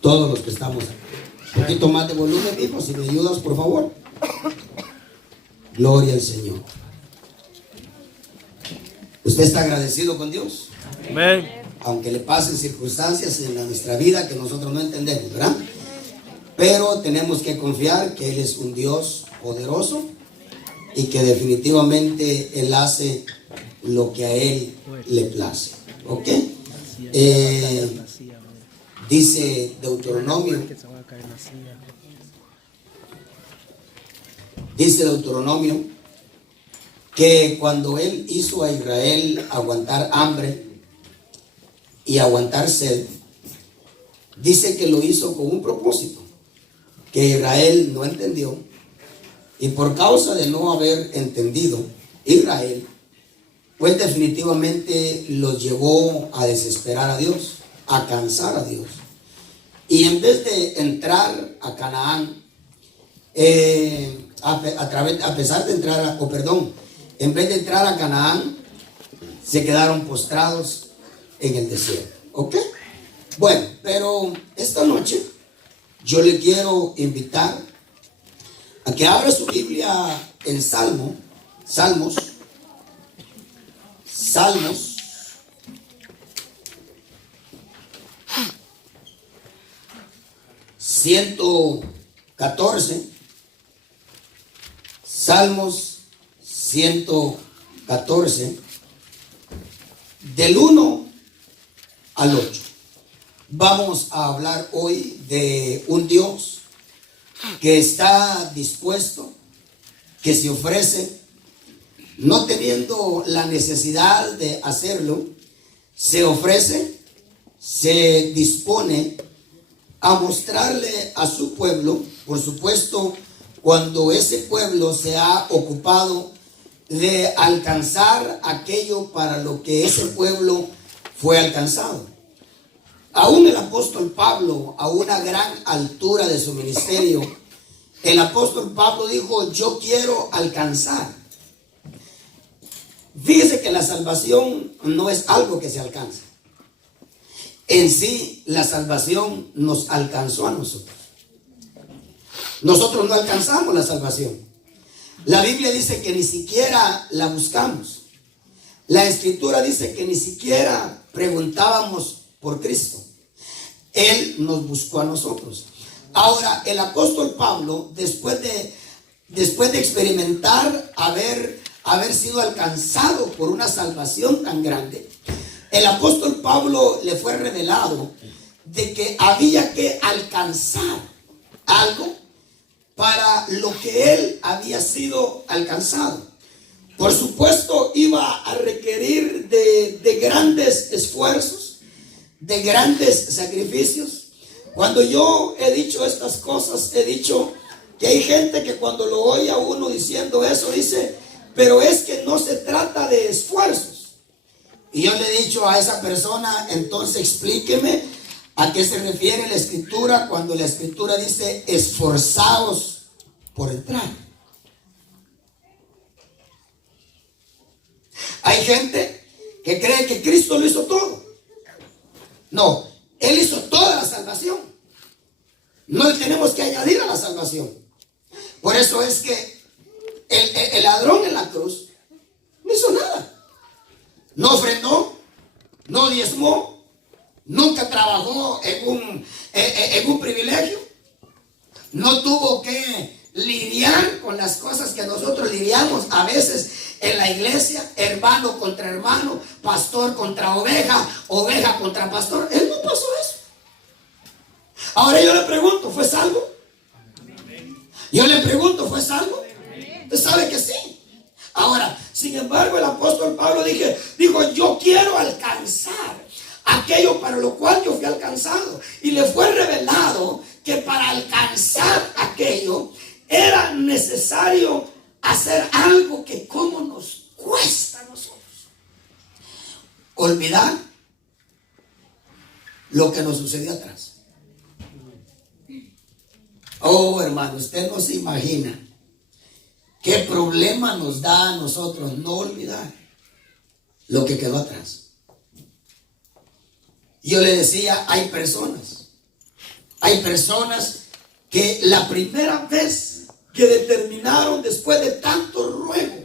Todos los que estamos aquí. Un poquito más de volumen, hijo, si me ayudas, por favor. Gloria al Señor. ¿Usted está agradecido con Dios? Amén. Aunque le pasen circunstancias en nuestra vida que nosotros no entendemos, ¿verdad? Pero tenemos que confiar que Él es un Dios poderoso y que definitivamente Él hace lo que a Él le place. ¿Ok? Dice Deuteronomio. Dice Deuteronomio que cuando Él hizo a Israel aguantar hambre y aguantar sed, dice que lo hizo con un propósito que Israel no entendió, y por causa de no haber entendido Israel, pues definitivamente los llevó a desesperar a Dios, a cansar a Dios. Y en vez de entrar a Canaán, en vez de entrar a Canaán, se quedaron postrados en el desierto. ¿Ok? Bueno, pero esta noche yo le quiero invitar a que abra su Biblia en Salmos 114, Salmos 114, del 1 al 8. Vamos a hablar hoy de un Dios que está dispuesto, que se ofrece, no teniendo la necesidad de hacerlo, se ofrece, se dispone a mostrarle a su pueblo, por supuesto, cuando ese pueblo se ha ocupado de alcanzar aquello para lo que ese pueblo fue alcanzado. Aún el apóstol Pablo, a una gran altura de su ministerio, el apóstol Pablo dijo: yo quiero alcanzar. Fíjese que la salvación no es algo que se alcanza. En sí, la salvación nos alcanzó a nosotros. Nosotros no alcanzamos la salvación. La Biblia dice que ni siquiera la buscamos. La Escritura dice que ni siquiera preguntábamos por Cristo. Él nos buscó a nosotros. Ahora, el apóstol Pablo, después de experimentar haber sido alcanzado por una salvación tan grande, el apóstol Pablo le fue revelado de que había que alcanzar algo para lo que él había sido alcanzado. Por supuesto, iba a requerir de grandes esfuerzos, de grandes sacrificios. Cuando yo he dicho estas cosas, he dicho que hay gente que cuando lo oye a uno diciendo eso, dice: pero es que no se trata de esfuerzos. Y yo le he dicho a esa persona: entonces explíqueme a qué se refiere la Escritura cuando la Escritura dice esforzaos por entrar. Hay gente que cree que Cristo lo hizo todo. No, Él hizo toda la salvación. No le tenemos que añadir a la salvación. Por eso es que el ladrón en la cruz no hizo nada. No ofrendó, no diezmó, nunca trabajó en un privilegio. No tuvo que lidiar con las cosas que nosotros lidiamos a veces en la iglesia: hermano contra hermano, pastor contra oveja, oveja contra pastor. Él no pasó eso. Ahora yo le pregunto: ¿fue salvo? Yo le pregunto: ¿fue salvo? Usted sabe que sí. Ahora, sin embargo, el apóstol Pablo dijo: yo quiero alcanzar aquello para lo cual yo fui alcanzado. Y le fue revelado que para alcanzar aquello era necesario hacer algo que como nos cuesta a nosotros. Olvidar lo que nos sucedió atrás. Oh, hermano, usted no se imagina qué problema nos da a nosotros no olvidar lo que quedó atrás. Yo le decía: hay personas Hay personas que la primera vez que determinaron, después de tanto ruego,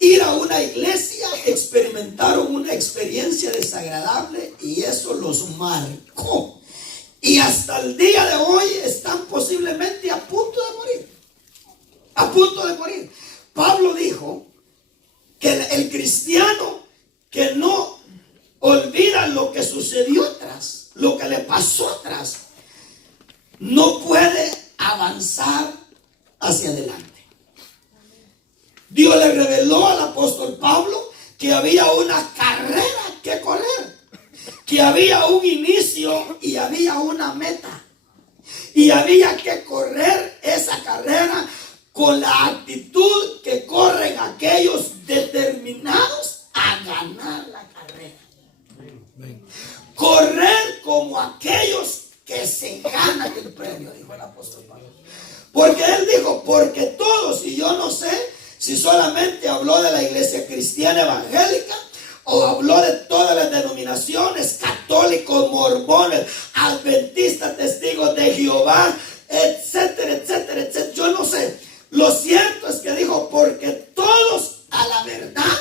ir a una iglesia, experimentaron una experiencia desagradable y eso los marcó. Y hasta el día de hoy están posiblemente a punto de morir. A punto de morir. Pablo dijo que el cristiano que no olvida lo que sucedió atrás, lo que le pasó atrás, no puede avanzar hacia adelante. Dios le reveló al apóstol Pablo que había una carrera que correr, que había un inicio y había una meta. Y había que correr esa carrera con la actitud que corren aquellos determinados a ganar la carrera. Correr como aquellos que se ganan el premio, dijo el apóstol Pablo. Porque él dijo, porque todos, y yo no sé si solamente habló de la iglesia cristiana evangélica o habló de todas las denominaciones, católicos, mormones, adventistas, testigos de Jehová, etcétera, etcétera, etcétera. Yo no sé. Lo cierto es que dijo, porque todos a la verdad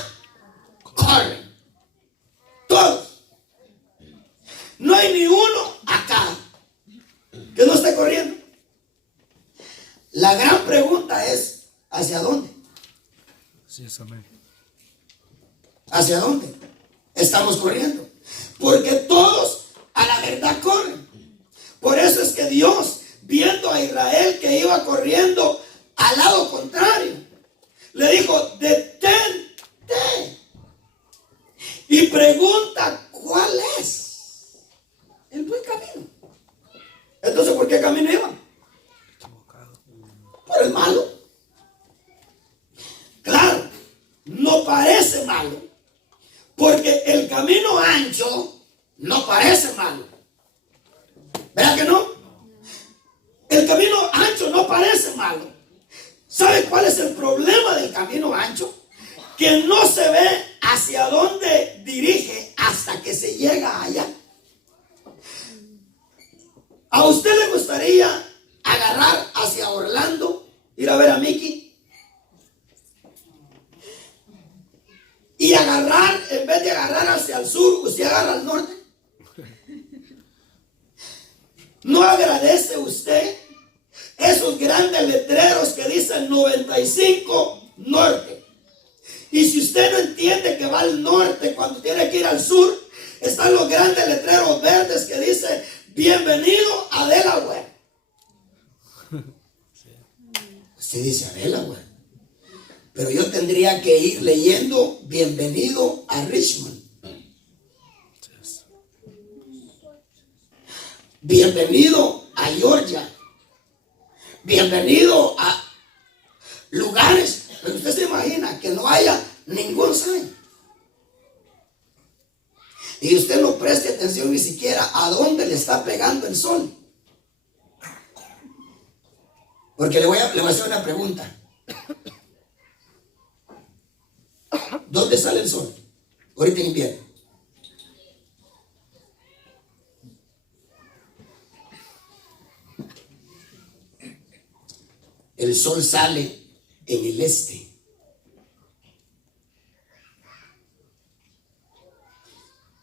corren. Todos. No hay ni uno acá que no esté corriendo. La gran pregunta es, ¿hacia dónde? Sí, amén. ¿Hacia dónde estamos corriendo? Porque todos a la verdad corren. Por eso es que Dios, viendo a Israel que iba corriendo al lado contrario, le dijo, detente y pregunta cuál es el buen camino. Entonces, ¿por qué camino iban? Por el malo. Claro, no parece malo, porque el camino ancho no parece malo. ¿Verdad que no? El camino ancho no parece malo. ¿Sabe cuál es el problema del camino ancho? Que no se ve hacia dónde dirige hasta que se llega allá. ¿A usted le gustaría agarrar hacia Orlando, ir a ver a Mickey? Y agarrar, en vez de agarrar hacia el sur, usted agarra al norte. ¿No agradece usted esos grandes letreros que dicen 95 norte? Y si usted no entiende que va al norte cuando tiene que ir al sur, están los grandes letreros verdes que dicen bienvenido a Delaware. Usted dice a Delaware, pero yo tendría que ir leyendo bienvenido a Richmond. Bienvenido a Georgia. Bienvenido a lugares, pero usted se imagina que no haya ningún sign. Y usted no preste atención ni siquiera a dónde le está pegando el sol. Porque le voy a hacer una pregunta. ¿Dónde sale el sol? Ahorita en invierno. El sol sale en el este.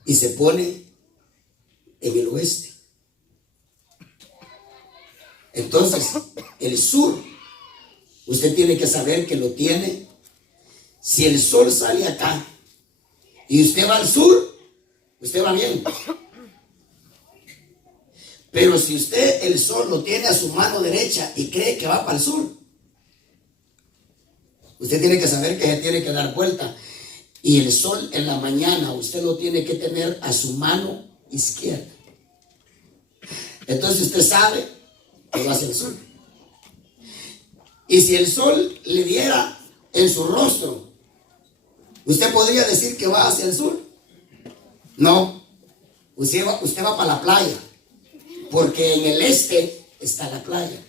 Y se pone en el oeste. Entonces, el sur, usted tiene que saber que lo tiene. Si el sol sale acá y usted va al sur, usted va bien. Pero si usted el sol lo tiene a su mano derecha y cree que va para el sur, usted tiene que saber que se tiene que dar vuelta. Y el sol en la mañana usted lo tiene que tener a su mano izquierda. Entonces usted sabe que va hacia el sur. Y si el sol le diera en su rostro, ¿usted podría decir que va hacia el sur? No. Usted va para la playa. Porque en el este está la playa.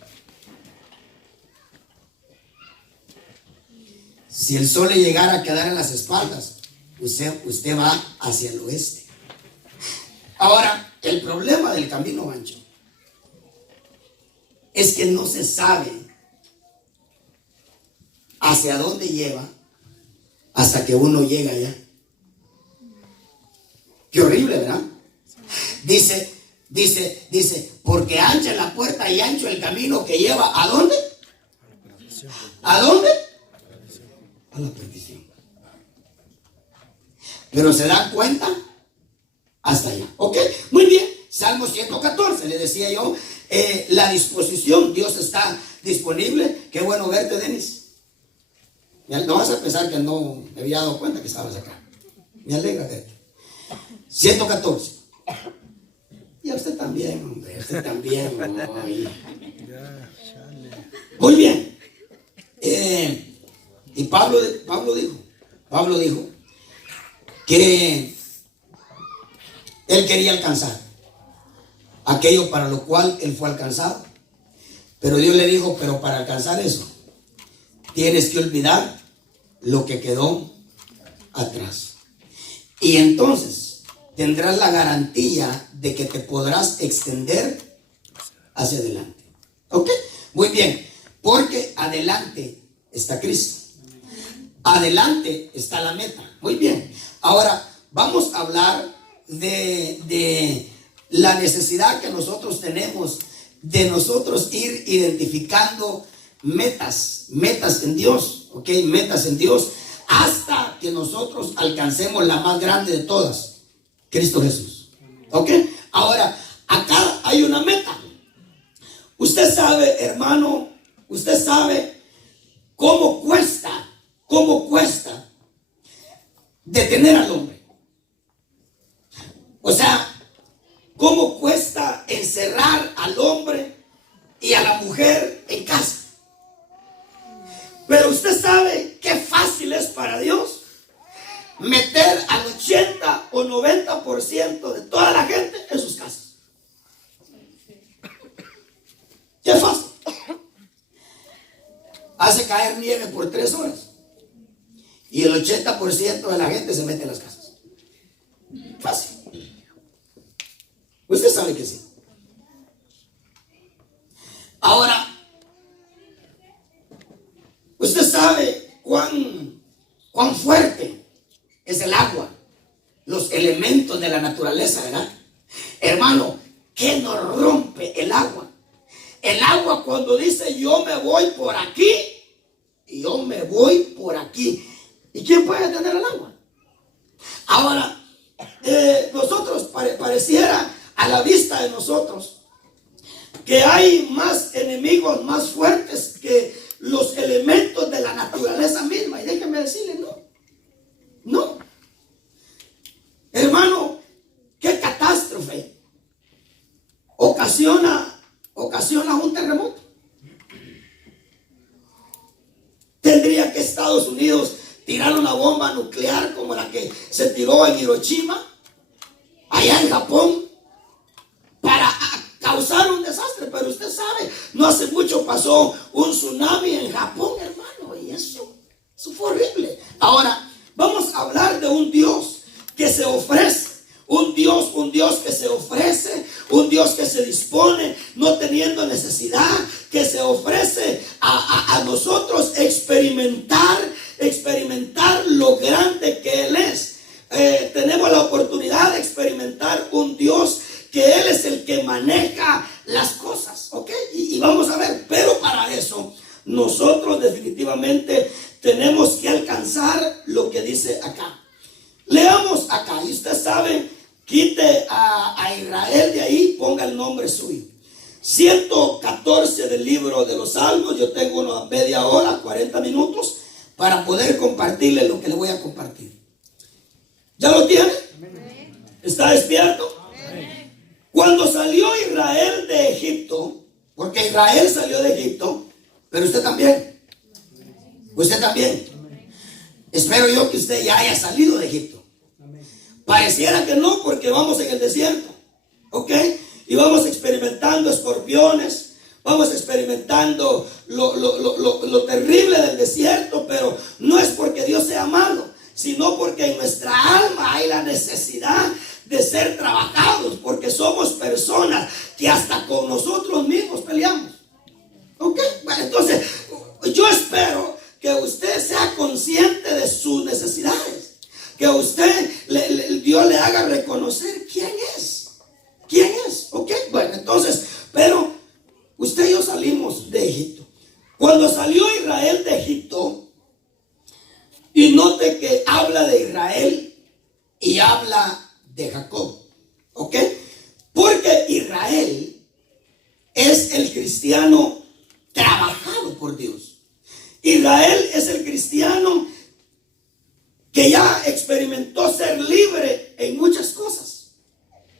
Si el sol le llegara a quedar en las espaldas, usted va hacia el oeste. Ahora, el problema del camino ancho es que no se sabe hacia dónde lleva hasta que uno llega allá. Qué horrible, ¿verdad? Dice, porque ancha es la puerta y ancho el camino que lleva, ¿a dónde? ¿A dónde? A la perdición. Pero se dan cuenta hasta allá. ¿Ok? Muy bien. Salmo 114, le decía yo, la disposición, Dios está disponible. Qué bueno verte, Denis. No vas a pensar que no me había dado cuenta que estabas acá. Me alegra verte. 114. Y a usted también, hombre, usted también. Muy bien. Y Pablo dijo que él quería alcanzar aquello para lo cual él fue alcanzado. Pero Dios le dijo, pero para alcanzar eso, tienes que olvidar lo que quedó atrás. Y entonces tendrás la garantía de que te podrás extender hacia adelante. ¿Ok? Muy bien. Porque adelante está Cristo. Adelante está la meta. Muy bien. Ahora vamos a hablar de la necesidad que nosotros tenemos de nosotros ir identificando metas en Dios, ¿ok? Metas en Dios hasta que nosotros alcancemos la más grande de todas, Cristo Jesús, ¿ok? Ahora, acá hay una meta. Usted sabe, hermano, usted sabe cómo cuesta detener al hombre. O sea, cómo cuesta encerrar al hombre y a la mujer en casa. Pero usted sabe qué fácil es para Dios meter al 80 o 90% de toda la gente en sus casas. Qué fácil. Hace caer nieve por 3 horas y el 80% de la gente se mete en las casas. Fácil. Usted sabe que sí. Ahora, usted sabe cuán fuerte es el agua, los elementos de la naturaleza, ¿verdad? Hermano, ¿qué nos rompe el agua? El agua cuando dice yo me voy por aquí y yo me voy por aquí. ¿Y quién puede detener el agua? Ahora, nosotros pareciera a la vista de nosotros que hay más enemigos más fuertes que los elementos de la naturaleza misma. Y déjeme decirle, no. Hermano, qué catástrofe ocasiona un terremoto. Tendría que Estados Unidos tirar una bomba nuclear como la que se tiró en Hiroshima, allá en Japón, para causar un desastre. Pero usted sabe, no hace mucho pasó un tsunami en Japón, hermano, y eso fue horrible. Ahora, vamos a hablar de un Dios que se ofrece. Un Dios que se ofrece, un Dios que se dispone, no teniendo necesidad, que se ofrece a nosotros experimentar lo grande que Él es. Tenemos la oportunidad de experimentar un Dios que Él es el que maneja las cosas, ¿ok? Y vamos a ver, pero para eso nosotros definitivamente tenemos que alcanzar lo que dice acá. Leamos acá, y usted sabe, quite a Israel de ahí, ponga el nombre suyo. 114 del libro de los Salmos. Yo tengo una media hora, 40 minutos, para poder compartirle lo que le voy a compartir. ¿Ya lo tiene? ¿Está despierto? Cuando salió Israel de Egipto, porque Israel salió de Egipto, pero usted también. Usted también. Espero yo que usted ya haya salido de Egipto. Pareciera que no, porque vamos en el desierto, ¿ok? Y vamos experimentando escorpiones, vamos experimentando lo terrible del desierto, pero no es porque Dios sea malo, sino porque en nuestra alma hay la necesidad de ser trabajados, porque somos personas que hasta con nosotros mismos peleamos. ¿Ok? Bueno, entonces, yo espero que usted sea consciente de sus necesidades. Que Dios le haga reconocer quién es. ¿Quién es? ¿Ok? Bueno, entonces, pero usted y yo salimos de Egipto. Cuando salió Israel de Egipto, y note que habla de Israel y habla de Jacob. ¿Ok? Porque Israel es el cristiano trabajado por Dios. Israel es el cristiano que ya experimentó ser libre en muchas cosas.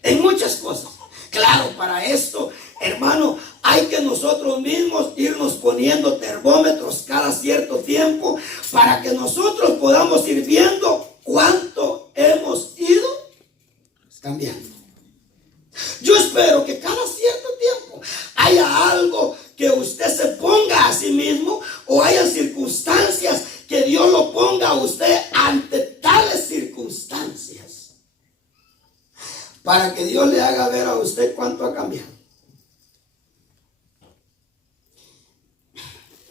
En muchas cosas. Claro, para esto, hermano, hay que nosotros mismos irnos poniendo termómetros cada cierto tiempo para que nosotros podamos ir viendo cuánto hemos ido cambiando. Yo espero que cada cierto tiempo haya algo que usted se ponga a sí mismo, o haya circunstancias que Dios lo ponga a usted ante tales circunstancias, para que Dios le haga ver a usted cuánto ha cambiado.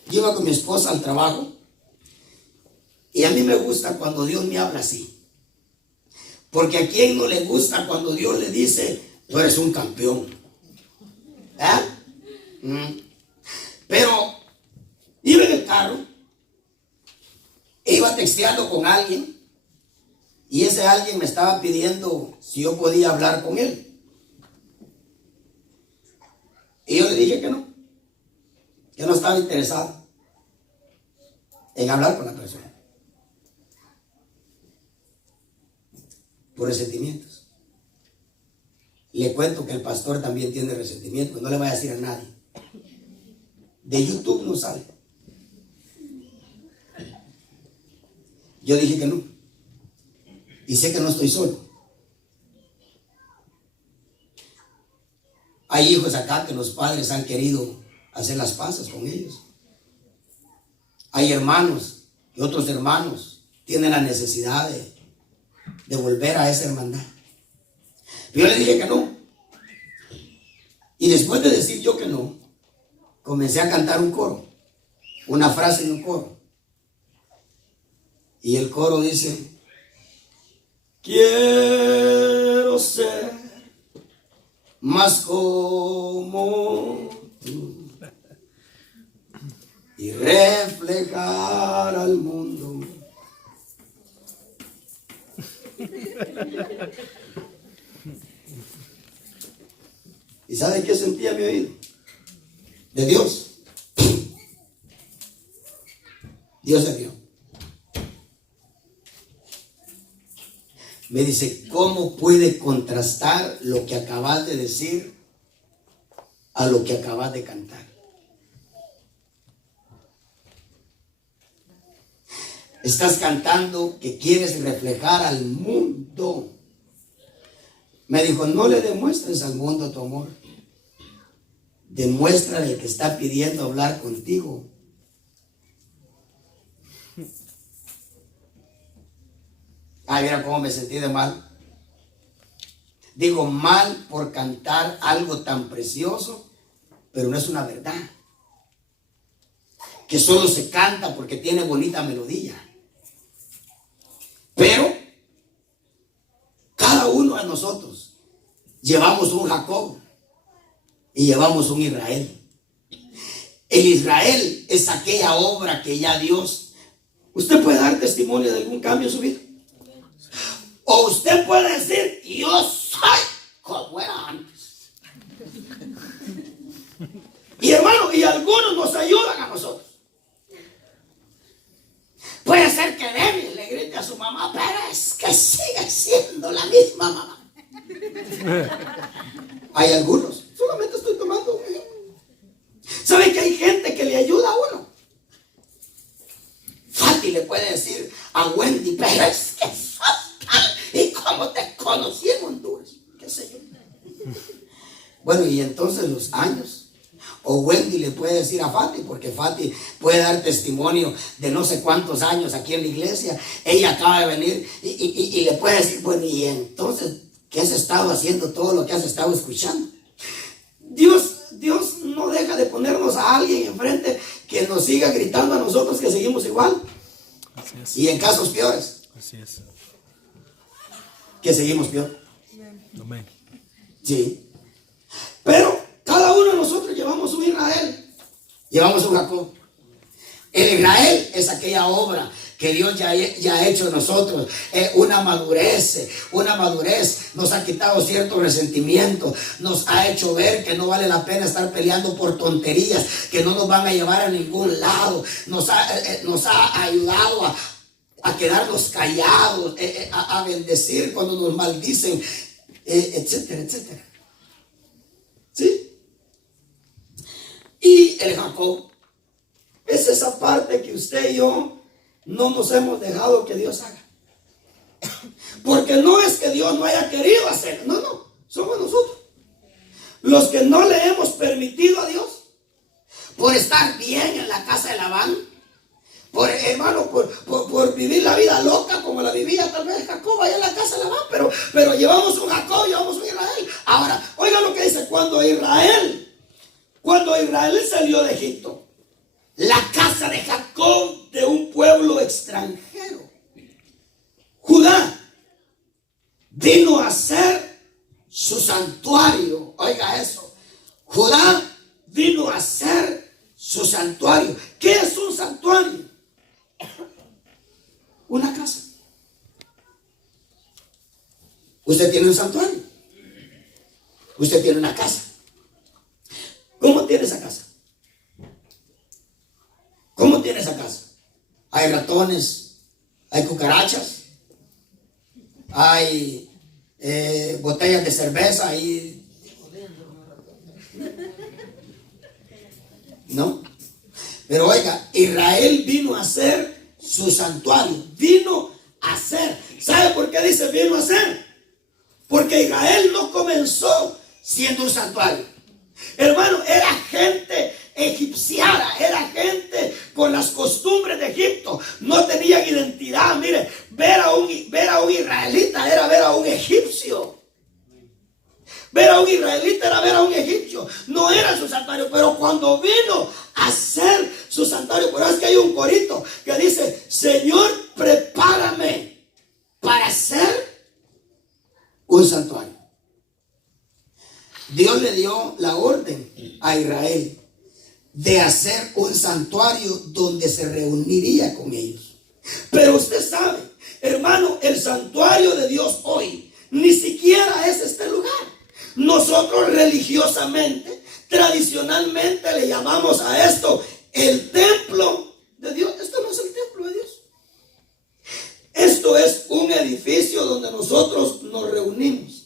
Yo iba con mi esposa al trabajo y a mí me gusta cuando Dios me habla así. Porque a quien no le gusta cuando Dios le dice, tú eres un campeón. Pero iba en el carro, iba texteando con alguien, y ese alguien me estaba pidiendo si yo podía hablar con él. Y yo le dije que no estaba interesado en hablar con la persona. Por resentimientos. Le cuento que el pastor también tiene resentimientos. No le voy a decir a nadie. De YouTube no sale. Yo dije que no. Y sé que no estoy solo. Hay hijos acá que los padres han querido hacer las paces con ellos. Hay hermanos y otros hermanos tienen la necesidad de volver a esa hermandad. Pero yo le dije que no. Y después de decir yo que no, comencé a cantar un coro, una frase en un coro. Y el coro dice, quiero ser más como tú y reflejar al mundo. ¿Y sabe qué sentía mi oído? De Dios. Dios se rió. Me dice, ¿cómo puede contrastar lo que acabas de decir a lo que acabas de cantar? Estás cantando que quieres reflejar al mundo. Me dijo, no le demuestres al mundo tu amor. Demuéstrale que está pidiendo hablar contigo. Ay, mira cómo me sentí de mal. Digo mal por cantar algo tan precioso, pero no es una verdad. Que solo se canta porque tiene bonita melodía. Pero cada uno de nosotros llevamos un Jacob y llevamos un Israel. El Israel es aquella obra que ya Dios. ¿Usted puede dar testimonio de algún cambio en su vida? O usted puede decir, yo soy como era antes. Y hermano, y algunos nos ayudan a nosotros. Puede ser que Debbie le grite a su mamá, pero es que sigue siendo la misma mamá. Hay algunos, solamente estoy tomando un ejemplo. ¿Sabe que hay gente que le ayuda a uno? Fati le puede decir a Wendy, pero es que sos tal y como te conocí en Honduras, qué sé yo. Bueno, y entonces los años. O Wendy le puede decir a Fati, porque Fati puede dar testimonio de no sé cuántos años aquí en la iglesia. Ella acaba de venir y le puede decir, bueno, y entonces, ¿qué has estado haciendo todo lo que has estado escuchando? Dios no deja de ponernos a alguien enfrente que nos siga gritando a nosotros que seguimos igual. Así es. Y en casos peores, Así es. que seguimos peor. Amén. Sí. Pero cada uno de nosotros llevamos un Israel. Llevamos un Jacob. El Israel es aquella obra que Dios ya ha hecho en nosotros, una madurez, nos ha quitado cierto resentimiento, nos ha hecho ver que no vale la pena estar peleando por tonterías, que no nos van a llevar a ningún lado, nos ha ayudado a quedarnos callados, a bendecir cuando nos maldicen, etcétera, etcétera. ¿Sí? Y el Jacob es esa parte que usted y yo no nos hemos dejado que Dios haga. Porque no es que Dios no haya querido hacerlo. No, somos nosotros los que no le hemos permitido a Dios, por estar bien en la casa de Labán, por vivir la vida loca como la vivía tal vez Jacob allá en la casa de Labán. Pero llevamos un Jacob, llevamos un Israel. Ahora, oiga lo que dice: cuando Israel salió de Egipto, la casa de Jacob, de un pueblo extranjero, Judá, vino a ser su santuario. Oiga eso: Judá vino a ser su santuario. ¿Qué es un santuario? Una casa. Usted tiene un santuario. Usted tiene una casa. ¿Cómo tiene esa casa? ¿Cómo tiene esa casa? Hay ratones, hay cucarachas, hay botellas de cerveza ahí. ¿No? Pero oiga, Israel vino a ser su santuario. Vino a ser. ¿Sabe por qué dice vino a ser? Porque Israel no comenzó siendo un santuario. Hermano, era gente egipciana, era gente con las costumbres de Egipto. No tenían identidad. Mire, ver a un israelita era ver a un egipcio. Ver a un israelita era ver a un egipcio. No era su santuario. Pero cuando vino a ser su santuario, por eso es que hay un corito que dice: Señor, prepárame para ser un santuario. Dios le dio la orden a Israel de hacer un santuario donde se reuniría con ellos. Pero usted sabe, hermano, el santuario de Dios hoy ni siquiera es este lugar. Nosotros religiosamente, tradicionalmente le llamamos a esto el templo de Dios. Esto no es el templo de Dios. Esto es un edificio donde nosotros nos reunimos.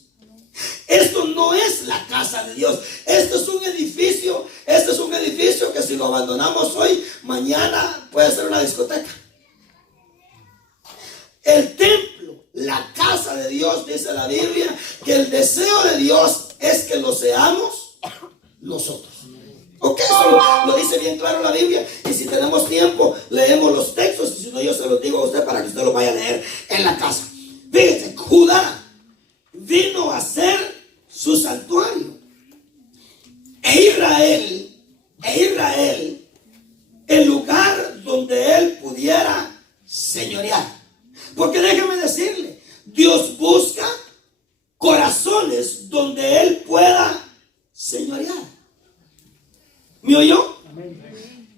Esto no es la casa de Dios. Esto es un edificio que si lo abandonamos hoy, mañana puede ser una discoteca. El templo, la casa de Dios, dice la Biblia, que el deseo de Dios es que lo seamos nosotros. Ok, eso lo dice bien claro la Biblia. Y si tenemos tiempo, leemos los textos. Y si no, yo se los digo a usted para que usted lo vaya a leer en la casa. Fíjense, Judá vino a ser su santuario. E Israel, el lugar donde él pudiera señorear. Porque déjeme decirle, Dios busca corazones donde él pueda señorear. ¿Me oyó?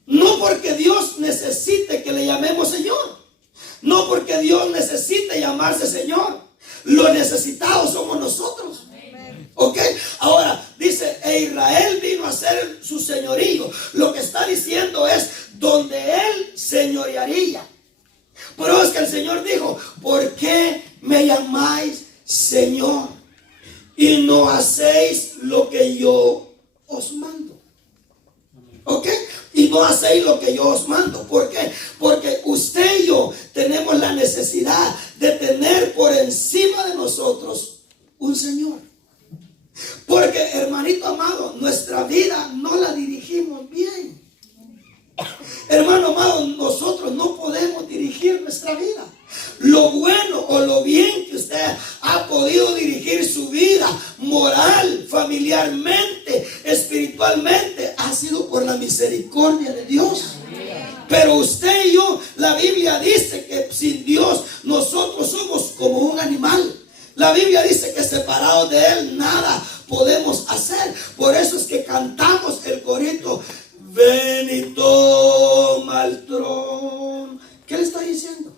No porque Dios necesite que le llamemos Señor. No porque Dios necesite llamarse Señor. Lo necesitados somos nosotros. Ok, ahora dice: Israel vino a ser su señorío. Lo que está diciendo es donde él señorearía. Pero es que el Señor dijo: ¿por qué me llamáis Señor y no hacéis lo que yo os mando? ¿Ok? Y no hacéis lo que yo os mando. ¿Por qué? Porque usted y yo tenemos la necesidad de tener por encima de nosotros un Señor. Porque, hermanito amado, nuestra vida no la dirigimos bien. Hermano amado, nosotros no podemos dirigir nuestra vida. Lo bueno o lo bien que usted ha podido dirigir su vida, moral, familiarmente, espiritualmente, ha la misericordia de Dios. Pero usted y yo, la Biblia dice que sin Dios nosotros somos como un animal. La Biblia dice que separados de Él nada podemos hacer. Por eso es que cantamos el corito: ven y toma el trono. ¿Qué le está diciendo?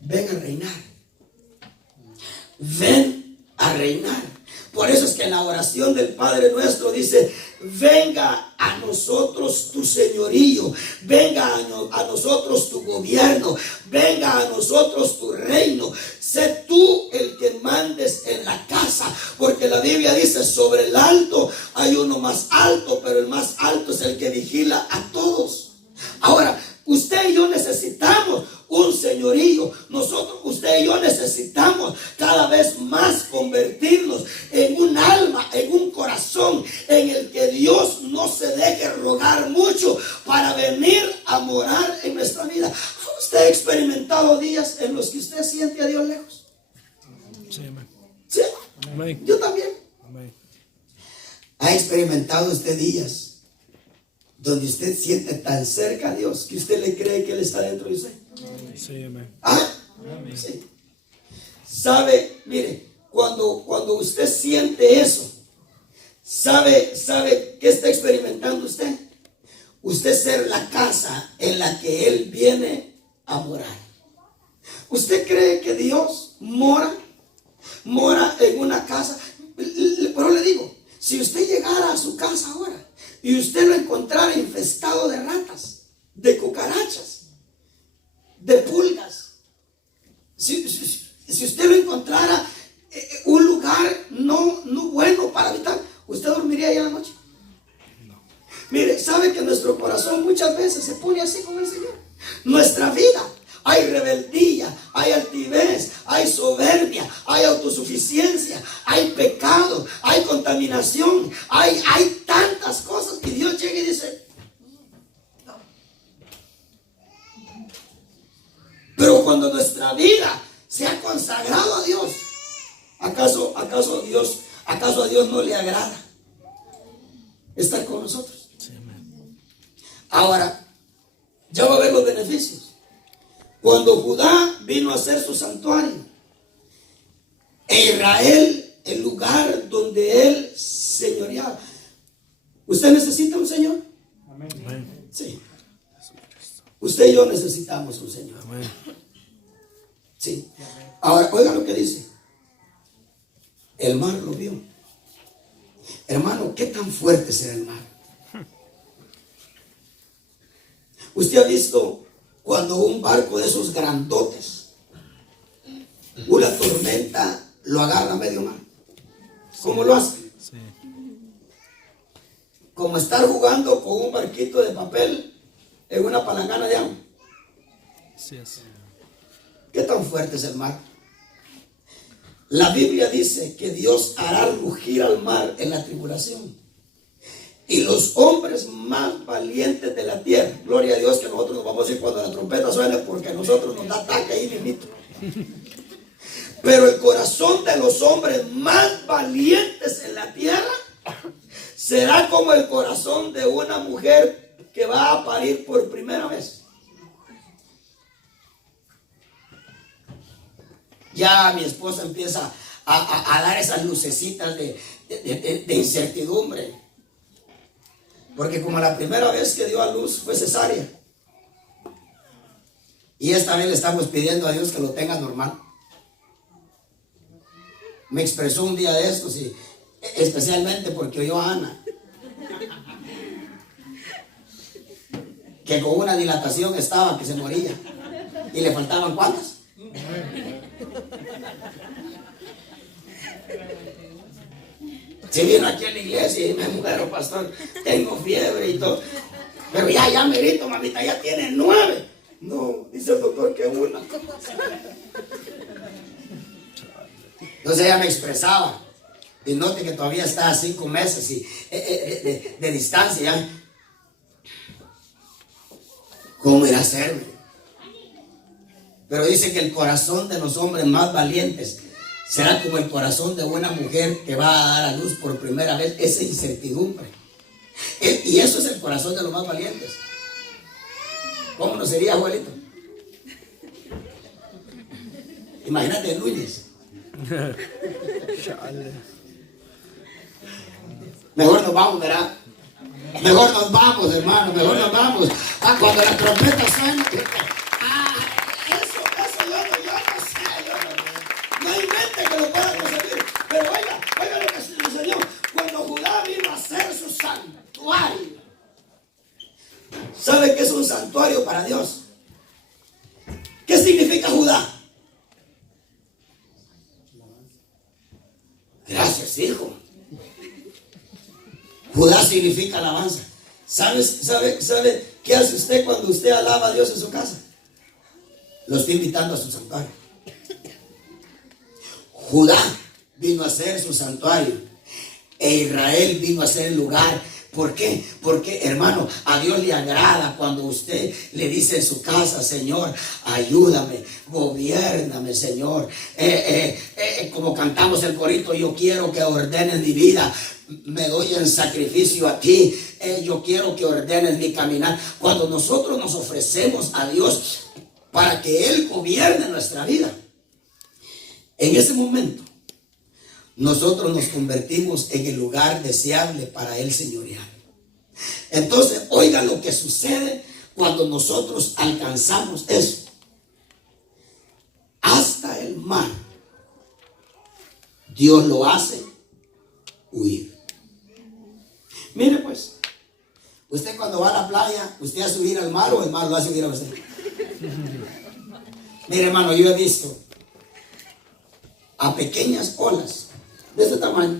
Ven a reinar. Ven a reinar. Por eso es que en la oración del Padre Nuestro dice: venga a nosotros tu señorío, venga a nosotros tu gobierno, venga a nosotros tu reino. Sé tú el que mandes en la casa, porque la Biblia dice: sobre el alto hay uno más alto, pero el más alto es el que vigila a todos. Ahora, usted y yo necesitamos un señorío. Usted y yo necesitamos cada vez más convertirnos en un alma, en un corazón en el que Dios no se deje rogar mucho para venir a morar en nuestra vida. ¿Ha usted experimentado días en los que usted siente a Dios lejos? Sí, amén. ¿Sí? Amén. Yo también. Amén. ¿Ha experimentado usted días donde usted siente tan cerca a Dios que usted le cree que Él está dentro de usted? Sí, amén. ¿Ah? Sí. ¿Sabe? Mire, cuando usted siente eso, ¿sabe qué está experimentando usted? Usted ser la casa en la que Él viene a morar. ¿Usted cree que Dios mora en una casa? Pero le digo, si usted llegara a su casa ahora y usted lo encontrara infestado de ratas, de cucarachas, de pulgas, si usted lo encontrara un lugar no bueno para habitar, ¿usted dormiría ahí en la noche? No. Mire, sabe que nuestro corazón muchas veces se pone así con el Señor. Nuestra vida, hay rebeldía, hay altivez, hay soberbia, hay autosuficiencia, hay pecado, hay contaminación, hay tantas cosas que Dios llega y dice: no. Pero cuando nuestra vida se ha consagrado a Dios, ¿acaso a Dios no le agrada estar con nosotros? Sí, amén. Ahora, ya va a ver los beneficios. Cuando Judá vino a hacer su santuario, e Israel el lugar donde Él señoreaba. ¿Usted necesita un Señor? Amén. Sí. Usted y yo necesitamos un Señor. Amén. Sí. Ahora, oiga lo que dice. El mar lo vio. Hermano, ¿qué tan fuerte será el mar? ¿Usted ha visto cuando un barco de esos grandotes, una tormenta lo agarra a medio mar? ¿Cómo lo hace? Sí. Como estar jugando con un barquito de papel en una palangana de agua. Sí es. ¿Qué tan fuerte es el mar? La Biblia dice que Dios hará rugir al mar en la tribulación. Y los hombres más valientes de la tierra, gloria a Dios que nosotros nos vamos a ir cuando la trompeta suene, porque a nosotros nos da ataque ahí mismito. Pero el corazón de los hombres más valientes en la tierra será como el corazón de una mujer que va a parir por primera vez. Ya mi esposa empieza a dar esas lucecitas de incertidumbre. Porque como la primera vez que dio a luz fue cesárea. Y esta vez le estamos pidiendo a Dios que lo tenga normal. Me expresó un día de estos, y especialmente porque oyó a Ana, que con una dilatación estaba que se moría. Y le faltaban ¿cuántas? Si vino aquí a la iglesia y me muero, pastor, tengo fiebre y todo. Pero ya merito, mamita, ya tiene 9. No, dice el doctor que 1. Entonces ella me expresaba. Y note que todavía está a 5 meses y, de distancia. ¿Ya? ¿Cómo irá a serme? Pero dice que el corazón de los hombres más valientes será como el corazón de una mujer que va a dar a luz por primera vez. Esa incertidumbre. Y eso es el corazón de los más valientes. ¿Cómo no sería, Juanito? Imagínate Núñez. Mejor nos vamos, ¿verdad? Mejor nos vamos, hermano, mejor nos vamos. Cuando la trompeta suena. Eso yo no sé. No hay mente que lo pueda conseguir. Pero oiga lo que se enseñó. Cuando Judá vino a hacer su santuario. ¿Sabe qué es un santuario para Dios? ¿Qué significa Judá? Gracias, hijo. Judá significa alabanza. ¿Sabe qué hace usted cuando usted alaba a Dios en su casa? Lo está invitando a su santuario. Judá vino a ser su santuario e Israel vino a ser el lugar. ¿Por qué? Porque, hermano, a Dios le agrada cuando usted le dice en su casa: Señor, ayúdame, gobiérname, Señor. Como cantamos el corito: yo quiero que ordenes mi vida, me doy en sacrificio a ti. Yo quiero que ordenes mi caminar. Cuando nosotros nos ofrecemos a Dios para que Él gobierne nuestra vida, en ese momento nosotros nos convertimos en el lugar deseable para Él señorear. Entonces, oigan lo que sucede cuando nosotros alcanzamos eso. Hasta el mar, Dios lo hace huir. Mire pues, usted cuando va a la playa, ¿usted hace huir al mar o el mar lo hace huir a usted? Mire, hermano, yo he visto a pequeñas olas de ese tamaño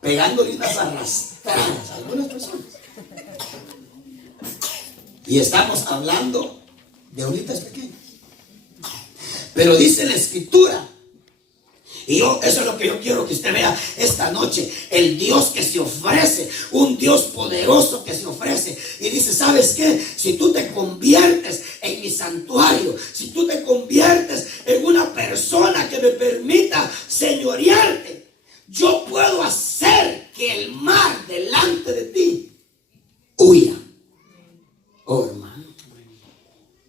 pegándole unas arrastradas a algunas personas. Y estamos hablando de olitas pequeñas. Pero dice la Escritura, y eso es lo que yo quiero que usted vea esta noche: el Dios que se ofrece, un Dios poderoso que se ofrece. Y dice: ¿sabes qué? Si tú te conviertes en mi santuario, si tú te conviertes en una persona que me permita señorearte, yo puedo hacer que el mar delante de ti huya. Oh, hermano,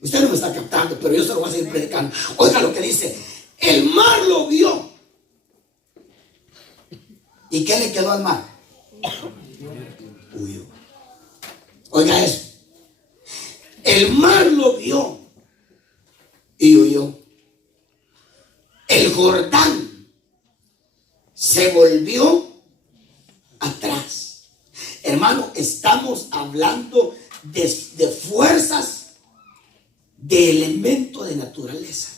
usted no me está captando, pero yo se lo voy a seguir predicando. Oiga lo que dice: el mar lo vio. ¿Y qué le quedó al mar? Huyó. Oiga eso. El mar lo vio y huyó. El Jordán se volvió atrás. Hermano, estamos hablando de fuerzas, de elementos de naturaleza.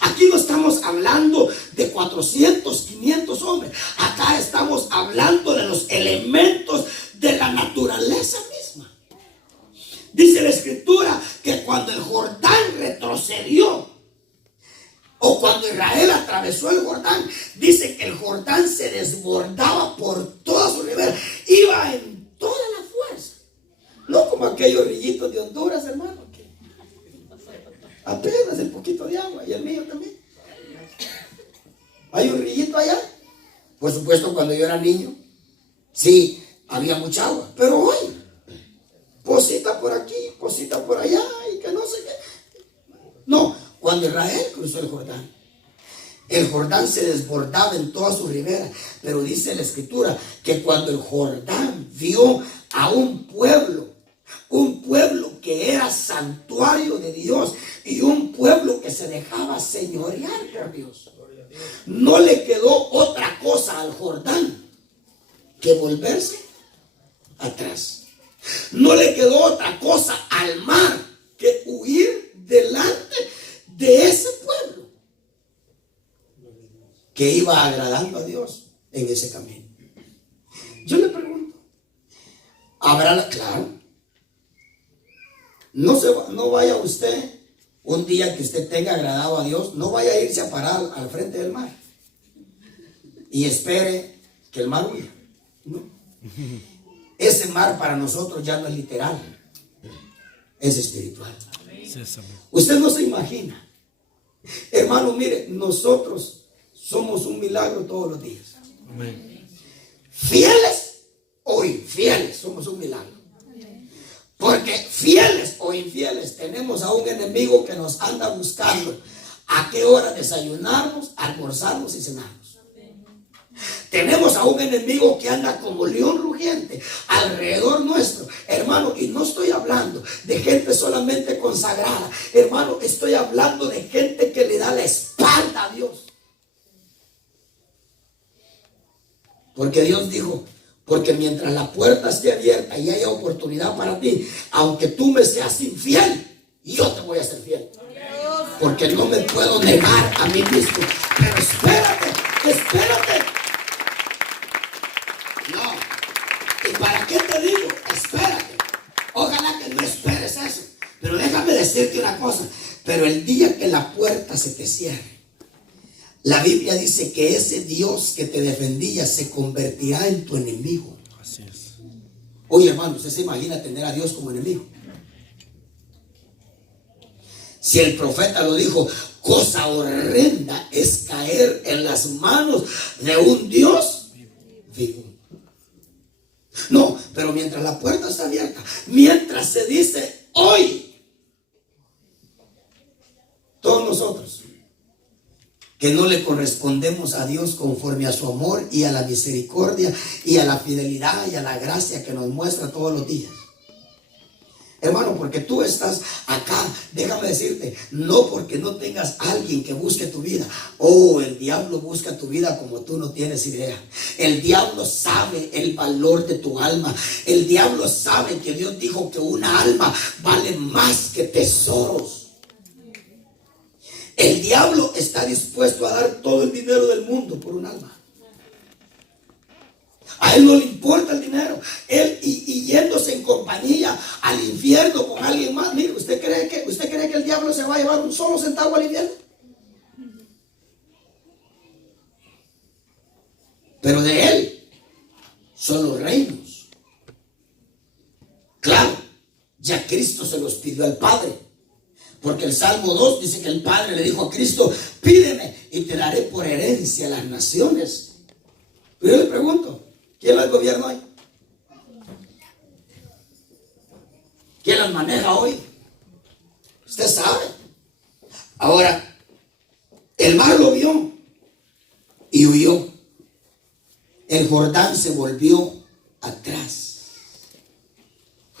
Aquí no estamos hablando de 400, 500 hombres. Acá estamos hablando de los elementos de la naturaleza misma. Dice la Escritura que cuando el Jordán retrocedió, o cuando Israel atravesó el Jordán, dice que el Jordán se desbordaba por toda su ribera. Iba en toda la fuerza. No como aquellos rillitos de Honduras, hermano, que apenas el poquito de agua, y el mío también. ¿Hay un rillito allá? Por supuesto, cuando yo era niño, sí, había mucha agua. Pero hoy, posita por aquí, posita por allá, y que no sé qué. No, cuando Israel cruzó el Jordán se desbordaba en toda su ribera. Pero dice la Escritura que cuando el Jordán vio a un pueblo que era santuario de Dios y un pueblo que se dejaba señorear por Dios, no le quedó otra cosa al Jordán que volverse atrás. No le quedó otra cosa al mar que huir delante de ese pueblo que iba agradando a Dios en ese camino. Yo le pregunto, ¿habrá? Claro. No vaya usted, un día que usted tenga agradado a Dios, no vaya a irse a parar al frente del mar y espere que el mar huya. No. Ese mar para nosotros ya no es literal, es espiritual. Usted no se imagina, hermano. Mire, nosotros somos un milagro todos los días. Fieles enemigo que nos anda buscando a qué hora desayunarnos, almorzarnos y cenarnos. Tenemos a un enemigo que anda como león rugiente alrededor nuestro, hermano, y no estoy hablando de gente solamente consagrada, hermano, estoy hablando de gente que le da la espalda a Dios. Porque Dios dijo, porque mientras la puerta esté abierta y haya oportunidad para ti, aunque tú me seas infiel, yo te voy a ser fiel. Porque no me puedo negar a mí mismo. Pero espérate. No. ¿Y para qué te digo? Espérate. Ojalá que no esperes eso. Pero déjame decirte una cosa. Pero el día que la puerta se te cierre, la Biblia dice que ese Dios que te defendía se convertirá en tu enemigo. Así es. Oye, hermano, ¿usted se imagina tener a Dios como enemigo? Si el profeta lo dijo, cosa horrenda es caer en las manos de un Dios vivo. No, pero mientras la puerta está abierta, mientras se dice hoy, todos nosotros que no le correspondemos a Dios conforme a su amor y a la misericordia y a la fidelidad y a la gracia que nos muestra todos los días. Hermano, porque tú estás acá, déjame decirte, no porque no tengas alguien que busque tu vida. Oh, el diablo busca tu vida como tú no tienes idea. El diablo sabe el valor de tu alma. El diablo sabe que Dios dijo que una alma vale más que tesoros. El diablo está dispuesto a dar todo el dinero del mundo por un alma. A él no le importa el dinero. Él y yéndose en compañía al infierno con alguien más. Mire, ¿usted cree que el diablo se va a llevar un solo centavo al infierno? Pero de él son los reinos. Claro, ya Cristo se los pidió al Padre. Porque el Salmo 2 dice que el Padre le dijo a Cristo, pídeme y te daré por herencia las naciones. Pero yo le pregunto, ¿quién las gobierna hoy? ¿Quién las maneja hoy? Usted sabe. Ahora, el mar lo vio y huyó. El Jordán se volvió atrás.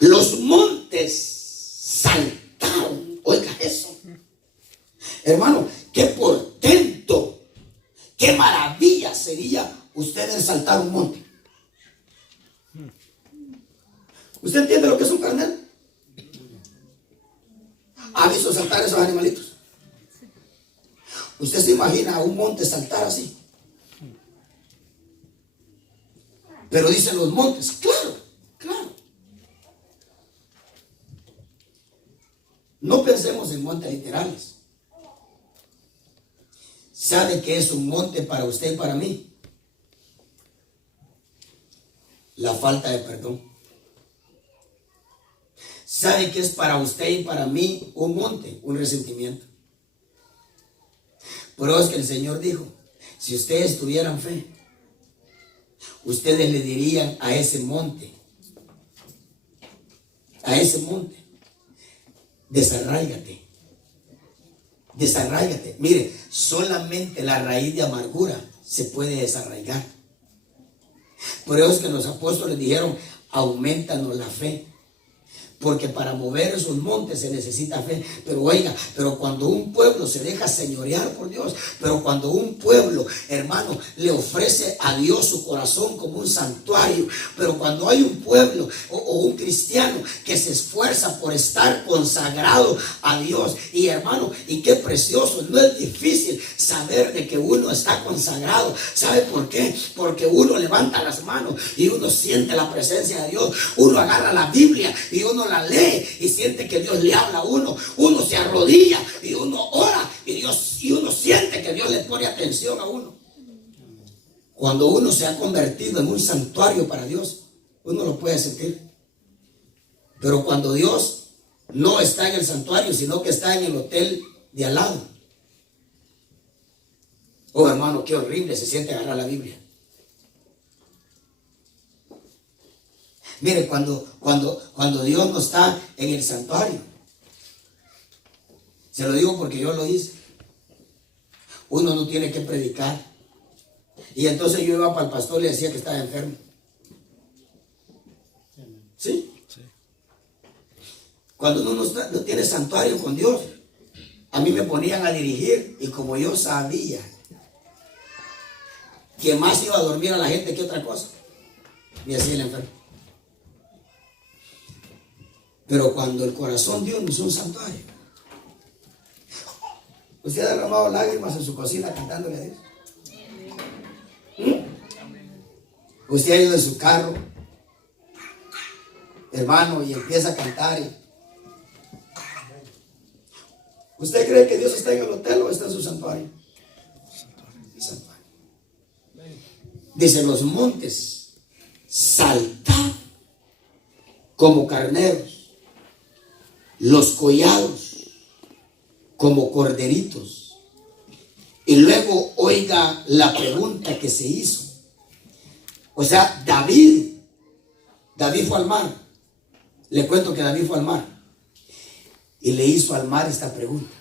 Los montes saltaron. Oiga eso. Hermano, qué portento, qué maravilla sería usted saltar un monte. ¿Usted entiende lo que es un carnero? ¿Ha visto saltar esos animalitos? ¿Usted se imagina a un monte saltar así? Pero dicen los montes, claro. No pensemos en montes literales. ¿Sabe qué es un monte para usted y para mí? La falta de perdón. ¿Sabe qué es para usted y para mí un monte? Un resentimiento. Pero es que el Señor dijo, si ustedes tuvieran fe, ustedes le dirían a ese monte, desarráigate. Mire, solamente la raíz de amargura se puede desarraigar. Por eso es que los apóstoles dijeron, aumentanos la fe. Porque para mover esos montes se necesita fe. Pero oiga, pero cuando un pueblo se deja señorear por Dios, pero cuando un pueblo, hermano, le ofrece a Dios su corazón como un santuario, pero cuando hay un pueblo o un cristiano que se esfuerza por estar consagrado a Dios, y hermano, y qué precioso, no es difícil saber de que uno está consagrado. ¿Sabe por qué? Porque uno levanta las manos y uno siente la presencia de Dios. Uno agarra la Biblia y uno la lee y siente que Dios le habla a uno. Uno se arrodilla y uno ora y uno siente que Dios le pone atención a uno. Cuando uno se ha convertido en un santuario para Dios, uno lo puede sentir. Pero cuando Dios no está en el santuario, sino que está en el hotel de al lado, oh hermano, qué horrible se siente agarrar la Biblia. Mire, cuando Dios no está en el santuario, Se lo digo porque yo lo hice. Uno no tiene que predicar. Y entonces yo iba para el pastor y le decía que estaba enfermo. ¿Sí? Sí. Cuando uno no tiene santuario con Dios, a mí me ponían a dirigir y como yo sabía que más iba a dormir a la gente que otra cosa, me hacía el enfermo. Pero cuando el corazón de Dios no es un santuario, usted ha derramado lágrimas en su cocina cantándole a Dios. Usted ha ido en su carro, hermano, y empieza a cantar. ¿Usted cree que Dios está en el hotel o está en su santuario? Santuario. Dice, los montes saltaron como carneros, los collados como corderitos. Y luego oiga la pregunta que se hizo. O sea, David fue al mar. Le cuento que David fue al mar y le hizo al mar esta pregunta,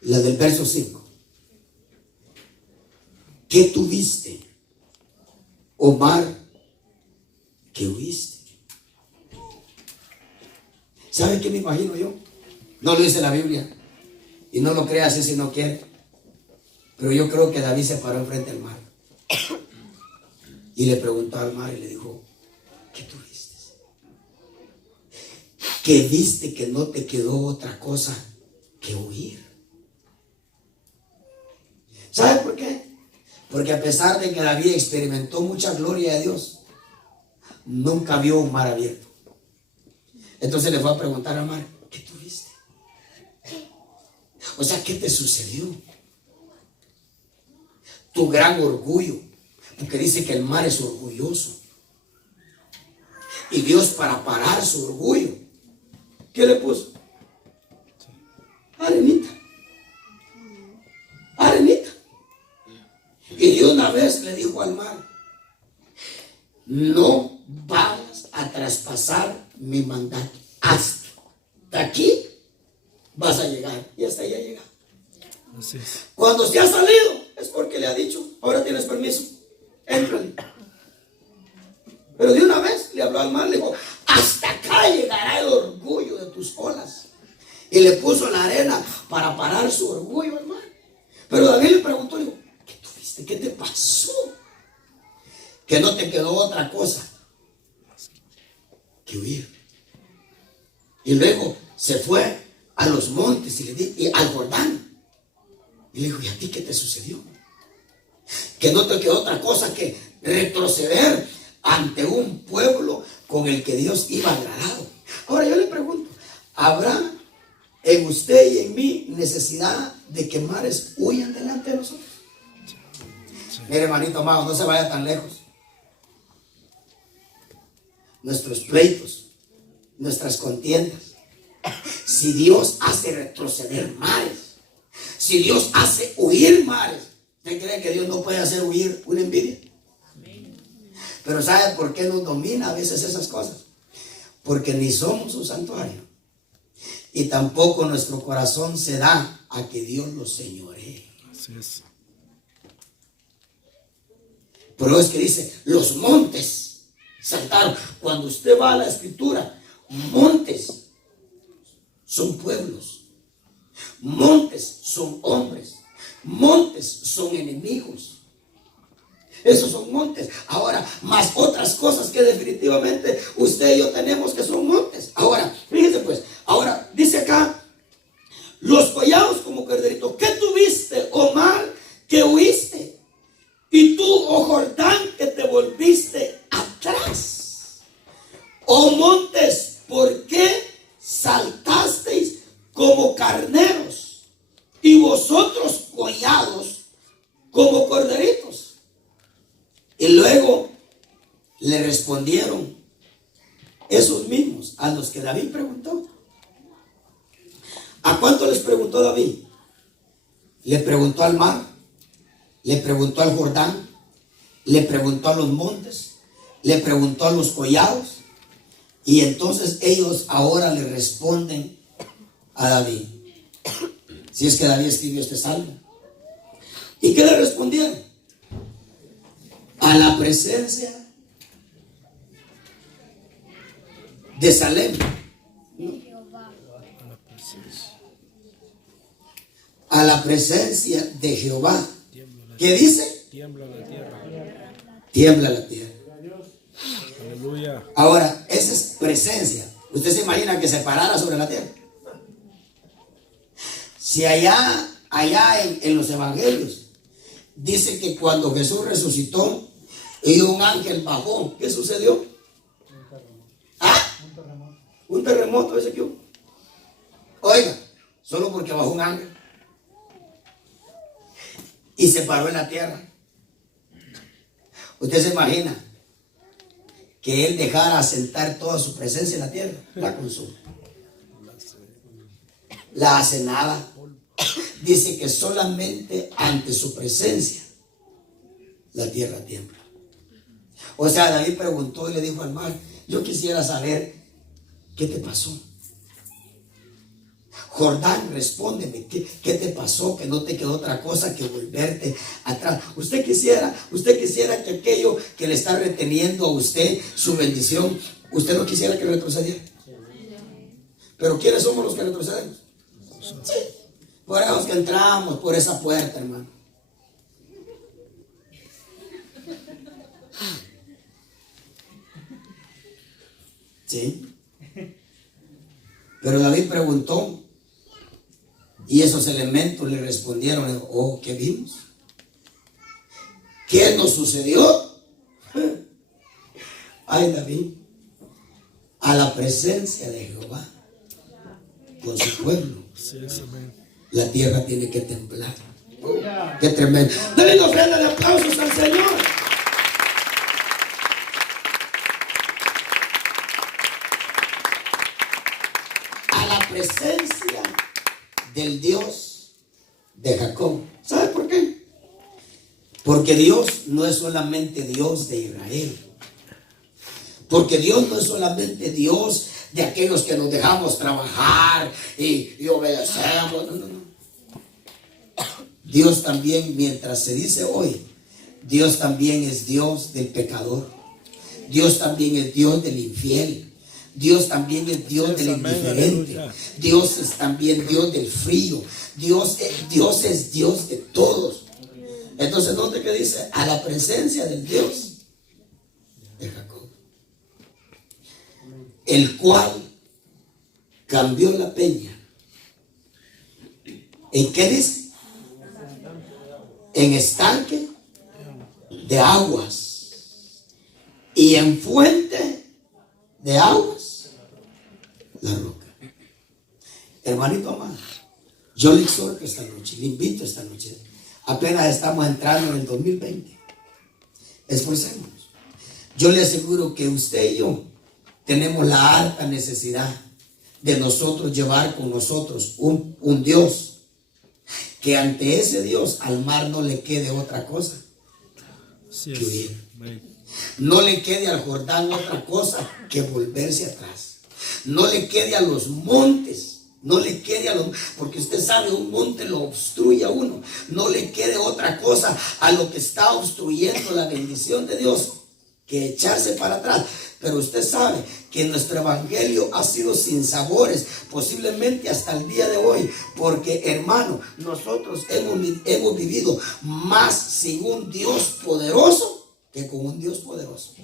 la del verso 5. ¿Qué tuviste, oh mar, que huiste? ¿Sabe qué me imagino yo? No lo dice la Biblia y no lo crea así si no quiere, pero yo creo que David se paró enfrente al mar y le preguntó al mar y le dijo, ¿qué tuviste? ¿Qué viste que no te quedó otra cosa que huir? ¿Sabe por qué? Porque a pesar de que David experimentó mucha gloria de Dios, nunca vio un mar abierto. Entonces le fue a preguntar al mar, ¿qué tuviste? O sea, ¿qué te sucedió? Tu gran orgullo, porque dice que el mar es orgulloso. Y Dios, para parar su orgullo, ¿qué le puso? Arenita. Arenita. Y de una vez le dijo al mar, no vayas a traspasar mi mandato. Hasta aquí vas a llegar. Y hasta ahí ha llegado. Así es. Cuando se ha salido, es porque le ha dicho, ahora tienes permiso, éntrale. Pero de una vez le habló al mar, le dijo, hasta acá llegará el orgullo de tus olas. Y le puso la arena para parar su orgullo al mar. Pero David le preguntó, dijo, ¿qué tuviste? ¿Qué te pasó? Que no te quedó otra cosa que huir. Y luego se fue a los montes y al Jordán. Y le dijo, ¿y a ti qué te sucedió? Que no te quedó otra cosa que retroceder ante un pueblo con el que Dios iba agradado. Ahora yo le pregunto, ¿habrá en usted y en mí necesidad de que mares huyan delante de nosotros? Mire, hermanito amado, no se vaya tan lejos. Nuestros pleitos, nuestras contiendas, si Dios hace retroceder mares, si Dios hace huir mares, ¿usted cree que Dios no puede hacer huir una envidia? Pero ¿sabe por qué nos domina a veces esas cosas? Porque ni somos un santuario y tampoco nuestro corazón se da a que Dios lo señoree. Así es. Pero es que dice, los montes saltaron. Cuando usted va a la escritura, montes son pueblos, montes son hombres, montes son enemigos. Esos son montes. Ahora, más otras cosas que definitivamente usted y yo tenemos que son montes. Ahora, fíjense pues, ahora dice acá, los collados como corderito. ¿Qué tuviste, oh mar, que huiste? Y tú, oh Jordán, que te volviste atrás. Oh montes, ¿por qué saltasteis como carneros? Y vosotros collados como corderitos. Y luego le respondieron esos mismos a los que David preguntó. ¿A cuánto les preguntó David? Le preguntó al mar, le preguntó al Jordán, le preguntó a los montes, le preguntó a los collados. Y entonces ellos ahora le responden a David. Si es que David escribió este salmo. ¿Y qué le respondieron? A la presencia de Salem. A la presencia de Jehová. ¿Qué dice? Tiembla la tierra. Tiembla la tierra. Aleluya. Ahora, esa es presencia. ¿Usted se imagina que se parara sobre la tierra? Si allá en los evangelios dice que cuando Jesús resucitó y un ángel bajó, ¿qué sucedió? ¿Ah? Un terremoto ese que hubo. Oiga, solo porque bajó un ángel y se paró en la tierra. ¿Usted se imagina que Él dejara asentar toda su presencia en la tierra? La consume, la hace nada. Dice que solamente ante su presencia la tierra tiembla. O sea, David preguntó y le dijo al mar: yo quisiera saber qué te pasó. Jordán, respóndeme, ¿qué te pasó? Que no te quedó otra cosa que volverte atrás. Usted quisiera que aquello que le está reteniendo a usted su bendición, usted no quisiera que retrocediera. Pero ¿quiénes somos los que retrocedemos? Sí. Por eso que entramos por esa puerta, hermano. Sí. Pero David preguntó y esos elementos le respondieron: oh, ¿qué vimos? ¿Qué nos sucedió? Ay, David, a la presencia de Jehová con su pueblo, la tierra tiene que temblar. Qué tremendo. Denle una ofrenda de aplausos al Señor. A la presencia del Dios de Jacob. ¿Sabe por qué? Porque Dios no es solamente Dios de Israel. Porque Dios no es solamente Dios de aquellos que nos dejamos trabajar y obedecemos. No, no, no. Dios también, mientras se dice hoy, Dios también es Dios del pecador. Dios también es Dios del infiel. Dios también es Dios del indiferente. Dios es también Dios del frío. Dios es Dios de todos. Entonces, note que dice: a la presencia del Dios de Jacob, el cual cambió la peña. ¿En qué dice? En estanque de aguas y en fuente de aguas la roca. Hermanito amado, yo le exhorto esta noche, le invito esta noche. Apenas estamos entrando en el 2020. Esforcémonos. Yo le aseguro que usted y yo tenemos la harta necesidad de nosotros llevar con nosotros un Dios, que ante ese Dios al mar no le quede otra cosa que huir. No le quede al Jordán otra cosa que volverse atrás. No le quede a los montes. No le quede a los... Porque usted sabe, un monte lo obstruye a uno. No le quede otra cosa a lo que está obstruyendo la bendición de Dios que echarse para atrás. Pero usted sabe que nuestro evangelio ha sido sin sabores, posiblemente hasta el día de hoy, porque, hermano, nosotros hemos vivido más sin un Dios poderoso que con un Dios poderoso.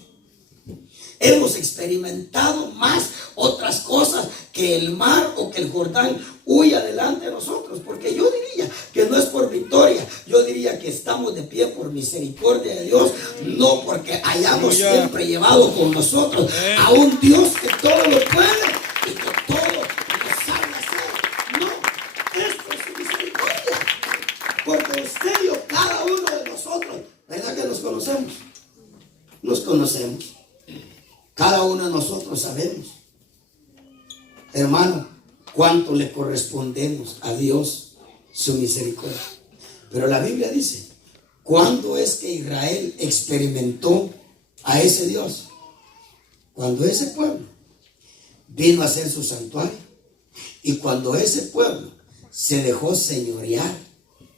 Hemos experimentado más otras cosas que el mar o que el Jordán huye adelante de nosotros, porque yo diría que no es por victoria, yo diría que estamos de pie por misericordia de Dios, no porque hayamos siempre llevado con nosotros a un Dios que todo lo puede y que todo lo sabe hacer. No, esto es su misericordia, porque usted y yo, cada uno de nosotros, ¿verdad que nos conocemos? Nos conocemos. Cada uno de nosotros sabemos, hermano, cuánto le correspondemos a Dios su misericordia. Pero la Biblia dice: ¿cuándo es que Israel experimentó a ese Dios? Cuando ese pueblo vino a hacer su santuario Y cuando ese pueblo se dejó señorear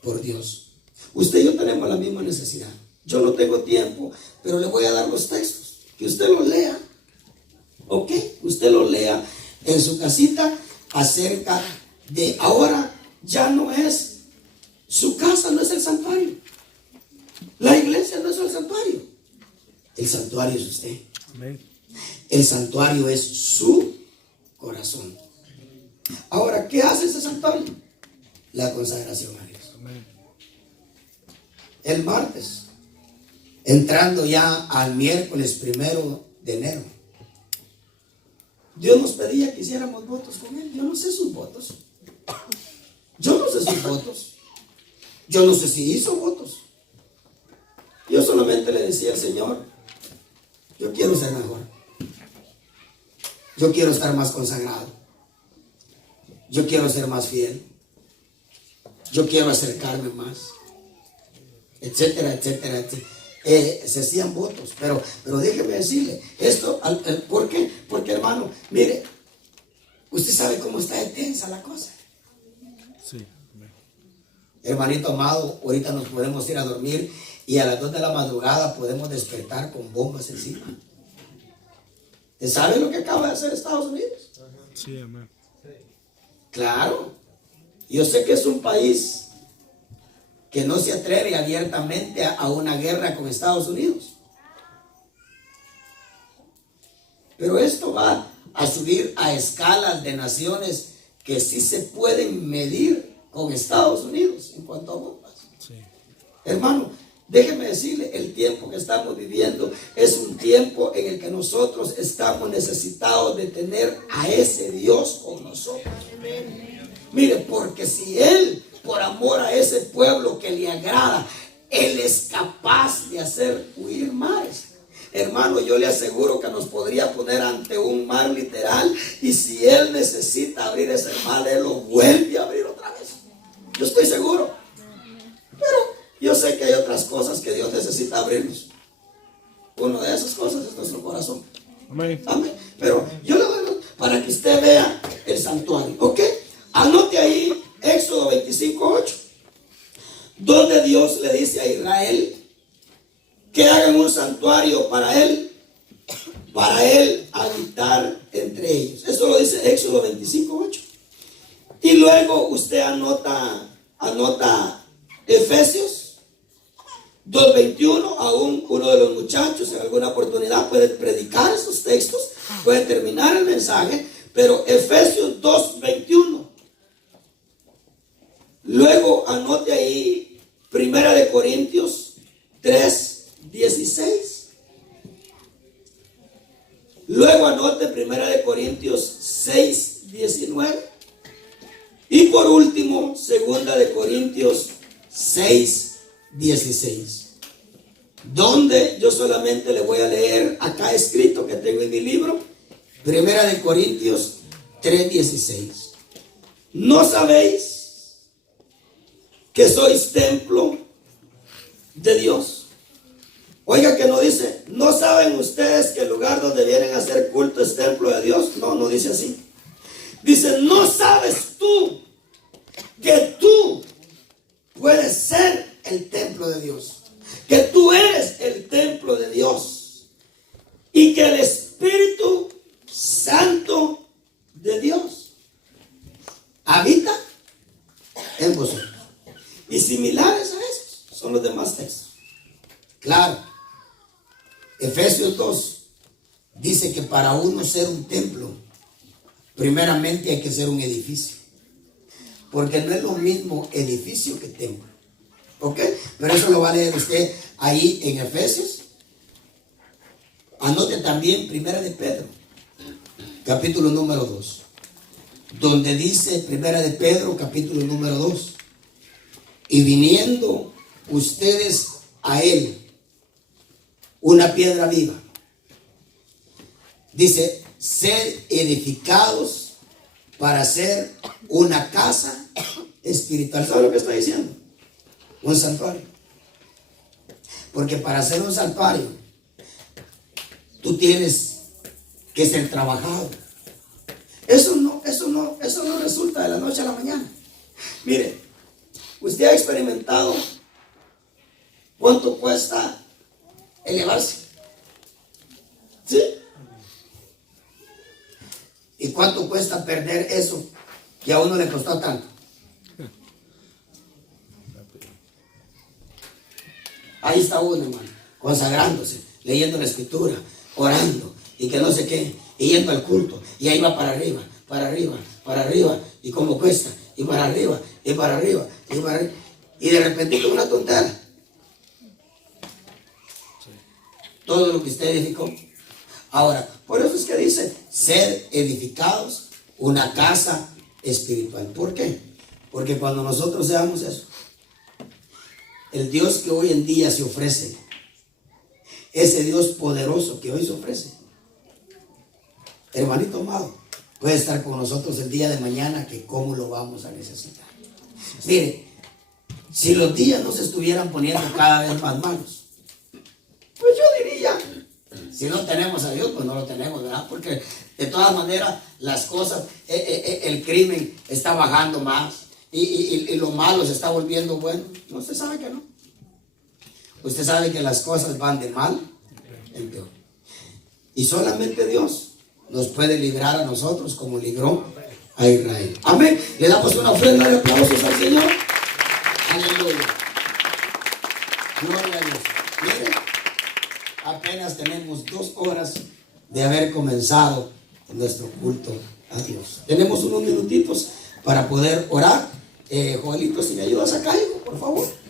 por Dios, usted y yo tenemos la misma necesidad. Yo no tengo tiempo, pero le voy a dar los textos, que usted los lea. ¿Ok? Usted los lea en su casita acerca de ahora ya no es su casa, no es el santuario. La iglesia no es el santuario. El santuario es usted. Amén. El santuario es su corazón. Ahora, ¿qué hace ese santuario? La consagración a Dios. Amén. El martes, entrando ya al miércoles 1 de enero, Dios nos pedía que hiciéramos votos con Él. Yo no sé sus votos. Yo no sé sus votos. Yo no sé si hizo votos. Yo solamente le decía al Señor, yo quiero ser mejor. Yo quiero estar más consagrado. Yo quiero ser más fiel. Yo quiero acercarme más. Etcétera, etcétera, etcétera. Se hacían votos, pero déjeme decirle esto, ¿por qué? Porque hermano, mire, usted sabe cómo está de tensa la cosa. Sí. Amén. Hermanito amado, ahorita nos podemos ir a dormir y a las 2 de la madrugada podemos despertar con bombas encima. ¿Usted sabe lo que acaba de hacer Estados Unidos? Sí, amén. Claro, yo sé que es un país que no se atreve abiertamente a una guerra con Estados Unidos. Pero esto va a subir a escalas de naciones que sí se pueden medir con Estados Unidos en cuanto a bombas. Sí. Hermano, déjeme decirle, el tiempo que estamos viviendo es un tiempo en el que nosotros estamos necesitados de tener a ese Dios con nosotros. Mire, porque si Él, por amor a ese pueblo que le agrada, Él es capaz de hacer huir mares. Hermano, yo le aseguro que nos podría poner ante un mar literal, y si Él necesita abrir ese mar, Él lo vuelve a abrir otra vez. Yo estoy seguro. Pero yo sé que hay otras cosas que Dios necesita abrirnos. Una de esas cosas es nuestro corazón. Amén. Amén. Pero yo le doy para que usted vea el santuario. ¿Ok? Anote ahí Éxodo 25:8, donde Dios le dice a Israel que hagan un santuario para él habitar entre ellos. Eso lo dice Éxodo 25:8. Y luego usted anota Efesios 2:21. Aún uno de los muchachos en alguna oportunidad puede predicar esos textos, puede terminar el mensaje, pero Efesios 2:21. Luego anote ahí 1 Corintios 3:16. Luego anote 1 Corintios 6:19. Y por último, 2 Corintios 6:16. Donde yo solamente le voy a leer acá escrito que tengo en mi libro, 1 Corintios 3:16. ¿No sabéis que sois templo de Dios? Oiga, que no dice, ¿no saben ustedes que el lugar donde vienen a hacer culto es templo de Dios? No, no dice así. Dice, ¿no sabes tú que tú puedes ser el templo de Dios? Que tú eres el templo de Dios y que el Espíritu Santo de Dios habita en vosotros. Y similares a esos son los demás textos. Claro, Efesios 2 dice que para uno ser un templo, primeramente hay que ser un edificio. Porque no es lo mismo edificio que templo. ¿Ok? Pero eso lo va a leer usted ahí en Efesios. Anote también 1 de Pedro, capítulo número 2. Donde dice 1 de Pedro, capítulo número 2. Y viniendo ustedes a Él, una piedra viva. Dice, sed edificados para hacer una casa espiritual. ¿Sabe lo que está diciendo? Un santuario. Porque para hacer un santuario, tú tienes que ser trabajado. Eso no resulta de la noche a la mañana. Mire, usted ha experimentado cuánto cuesta elevarse. ¿Sí? ¿Y cuánto cuesta perder eso que a uno le costó tanto? Ahí está uno, hermano, consagrándose, leyendo la escritura, orando, y que no sé qué, y yendo al culto, y ahí va para arriba, para arriba, para arriba, y como cuesta, y para arriba, y para arriba, y para arriba, y de repente con una tontera. Todo lo que usted edificó. Ahora, por eso es que dice, ser edificados una casa espiritual. ¿Por qué? Porque cuando nosotros seamos eso, el Dios que hoy en día se ofrece, ese Dios poderoso que hoy se ofrece, hermanito amado, puede estar con nosotros el día de mañana, que cómo lo vamos a necesitar. Mire, si los días no se estuvieran poniendo cada vez más malos, pues yo diría, si no tenemos a Dios, pues no lo tenemos, ¿verdad? Porque de todas maneras las cosas, el crimen está bajando más, y lo malo se está volviendo bueno. No, usted sabe que no. Usted sabe que las cosas van de mal en peor. Y solamente Dios nos puede librar a nosotros como libró a Israel. Amén. Le damos una ofrenda de aplausos al Señor. Aleluya. Gloria a Dios. Mire, apenas tenemos 2 horas de haber comenzado nuestro culto a Dios. Tenemos unos minutitos para poder orar. Joelito, si me ayudas acá, hijo, por favor.